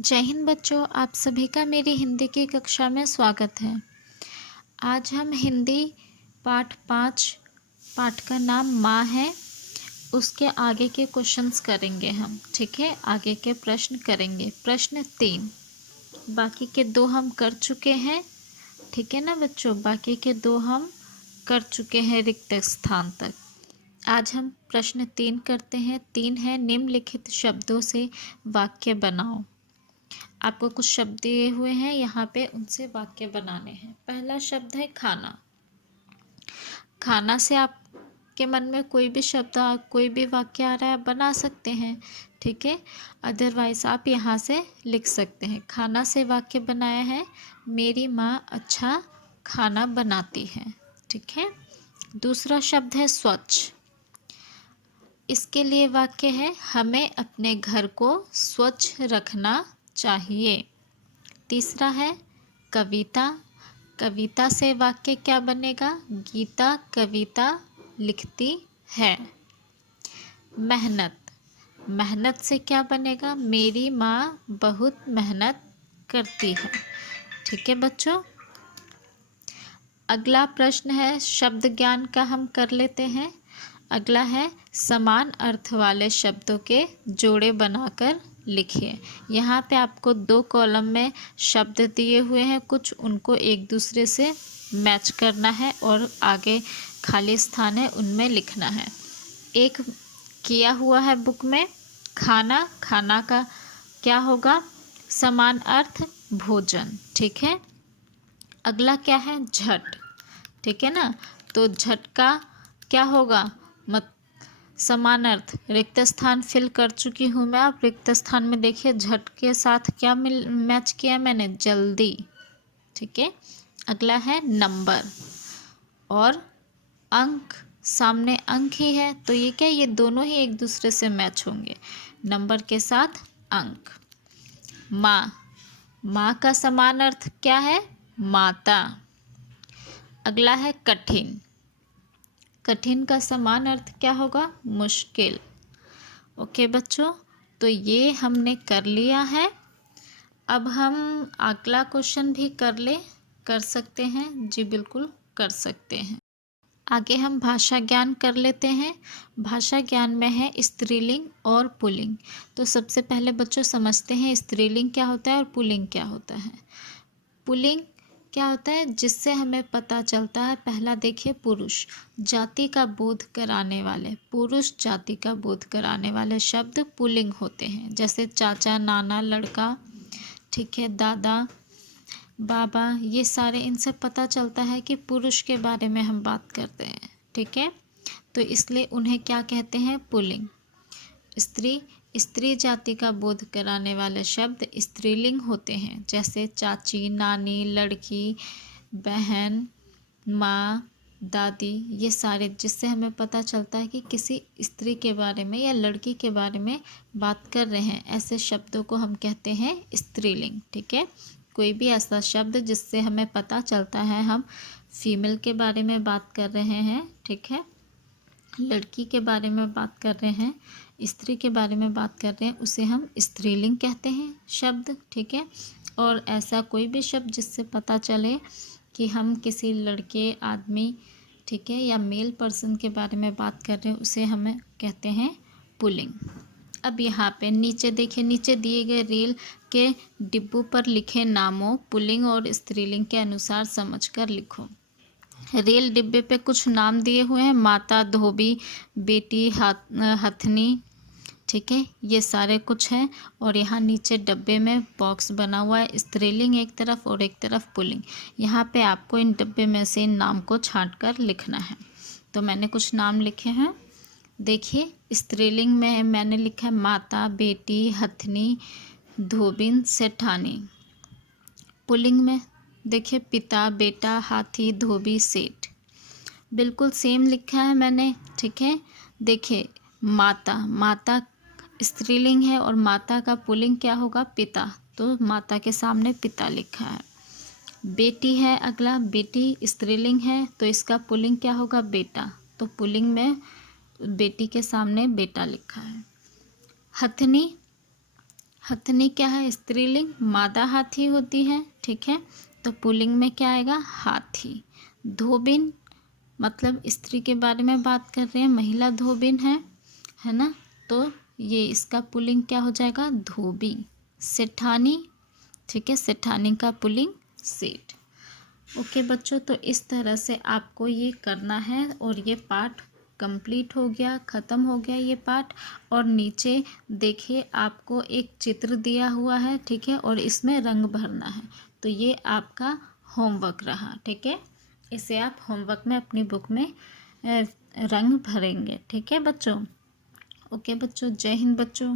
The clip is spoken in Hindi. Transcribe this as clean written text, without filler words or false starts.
जय हिंद बच्चों, आप सभी का मेरी हिंदी की कक्षा में स्वागत है। आज हम हिंदी पाठ 5 पाठ का नाम माँ है, उसके आगे के क्वेश्चंस करेंगे हम। ठीक है, आगे के प्रश्न करेंगे। प्रश्न 3, बाकी के 2 हम कर चुके हैं। ठीक है ना बच्चों, बाकी के 2 हम कर चुके हैं रिक्त स्थान तक। आज हम प्रश्न 3 करते हैं। 3 है, निम्नलिखित शब्दों से वाक्य बनाओ। आपको कुछ शब्द दिए हुए हैं यहाँ पे, उनसे वाक्य बनाने हैं। पहला शब्द है खाना। खाना से आपके मन में कोई भी शब्द कोई भी वाक्य आ रहा है, बना सकते हैं। ठीक है, अदरवाइज आप यहाँ से लिख सकते हैं। खाना से वाक्य बनाया है, मेरी माँ अच्छा खाना बनाती है। ठीक है। दूसरा शब्द है स्वच्छ। इसके लिए वाक्य है, हमें अपने घर को स्वच्छ रखना चाहिए। तीसरा है कविता। कविता से वाक्य क्या बनेगा? गीता कविता लिखती है। मेहनत। मेहनत से क्या बनेगा? मेरी माँ बहुत मेहनत करती है। ठीक है बच्चों। अगला प्रश्न है, शब्द ज्ञान का हम कर लेते हैं। अगला है, समान अर्थ वाले शब्दों के जोड़े बनाकर लिखिए। यहाँ पे आपको 2 कॉलम में शब्द दिए हुए हैं, कुछ उनको एक दूसरे से मैच करना है और आगे खाली स्थान है उनमें लिखना है। एक किया हुआ है बुक में, खाना। खाना का क्या होगा? समान अर्थ भोजन। ठीक है। अगला क्या है? झट। ठीक है ना, तो झट का क्या होगा? समान अर्थ। रिक्त स्थान फिल कर चुकी हूँ मैं। आप रिक्त स्थान में देखिए, झट के साथ क्या मैच किया मैंने? जल्दी। ठीक है। अगला है नंबर और अंक। सामने अंक ही है, तो ये क्या, ये दोनों ही एक दूसरे से मैच होंगे, नंबर के साथ अंक। माँ। माँ का समान अर्थ क्या है? माता। अगला है कठिन। कठिन का समान अर्थ क्या होगा? मुश्किल। ओके बच्चों, तो ये हमने कर लिया है। अब हम अगला क्वेश्चन भी कर सकते हैं। जी बिल्कुल कर सकते हैं। आगे हम भाषा ज्ञान कर लेते हैं। भाषा ज्ञान में है स्त्रीलिंग और पुल्लिंग। तो सबसे पहले बच्चों समझते हैं स्त्रीलिंग क्या होता है और पुल्लिंग क्या होता है। पुल्लिंग क्या होता है, जिससे हमें पता चलता है, पहला देखिए, पुरुष जाति का बोध कराने वाले, पुरुष जाति का बोध कराने वाले शब्द पुल्लिंग होते हैं। जैसे चाचा, नाना, लड़का, ठीक है, दादा, बाबा, ये सारे, इनसे पता चलता है कि पुरुष के बारे में हम बात करते हैं। ठीक है, तो इसलिए उन्हें क्या कहते हैं? पुल्लिंग। स्त्री, स्त्री जाति का बोध कराने वाले शब्द स्त्रीलिंग होते हैं। जैसे चाची, नानी, लड़की, बहन, माँ, दादी, ये सारे, जिससे हमें पता चलता है कि किसी स्त्री के बारे में या लड़की के बारे में बात कर रहे हैं, ऐसे शब्दों को हम कहते हैं स्त्रीलिंग। ठीक है, कोई भी ऐसा शब्द जिससे हमें पता चलता है हम फीमेल के बारे में बात कर रहे हैं, ठीक है, लड़की के बारे में बात कर रहे हैं, स्त्री के बारे में बात कर रहे हैं, उसे हम स्त्रीलिंग कहते हैं शब्द। ठीक है, और ऐसा कोई भी शब्द जिससे पता चले कि हम किसी लड़के, आदमी, ठीक है, या मेल पर्सन के बारे में बात कर रहे हैं, उसे हमें कहते हैं पुल्लिंग। अब यहाँ पे नीचे देखिए, नीचे दिए गए रेल के डिब्बों पर लिखे नामों पुल्लिंग और स्त्रीलिंग के अनुसार समझकर लिखो। रेल डिब्बे पे कुछ नाम दिए हुए हैं, माता, धोबी, बेटी, हथनी, ठीक है, ये सारे कुछ हैं। और यहाँ नीचे डब्बे में बॉक्स बना हुआ है, स्त्रीलिंग एक तरफ और एक तरफ पुल्लिंग। यहाँ पे आपको इन डब्बे में से इन नाम को छांट कर लिखना है। तो मैंने कुछ नाम लिखे हैं, देखिए। स्त्रीलिंग में मैंने लिखा है माता, बेटी, हथनी, धोबिन, सेठानी। पुल्लिंग में देखिए पिता, बेटा, हाथी, धोबी, सेठ। बिल्कुल सेम लिखा है मैंने। ठीक है, देखिए माता, माता स्त्रीलिंग है और माता का पुल्लिंग क्या होगा? पिता, तो माता के सामने पिता लिखा है। बेटी है अगला, बेटी स्त्रीलिंग है तो इसका पुल्लिंग क्या होगा? बेटा, तो पुल्लिंग में बेटी के सामने बेटा लिखा है। हथनी हथनी क्या है? स्त्रीलिंग, मादा हाथी होती है, ठीक है। तो पुल्लिंग में क्या आएगा? हाथी। धोबिन मतलब स्त्री के बारे में बात कर रहे हैं, महिला धोबिन है ना। तो ये इसका पुल्लिंग क्या हो जाएगा? धोबी। सेठानी, ठीक है, सेठानी का पुल्लिंग सेठ। ओके बच्चों, तो इस तरह से आपको ये करना है और ये पार्ट कंप्लीट हो गया, ख़त्म हो गया ये पार्ट। और नीचे देखिए आपको एक चित्र दिया हुआ है, ठीक है, और इसमें रंग भरना है। तो ये आपका होमवर्क रहा, ठीक है। इसे आप होमवर्क में अपनी बुक में रंग भरेंगे, ठीक है बच्चों। ओके बच्चों, जय हिंद बच्चों।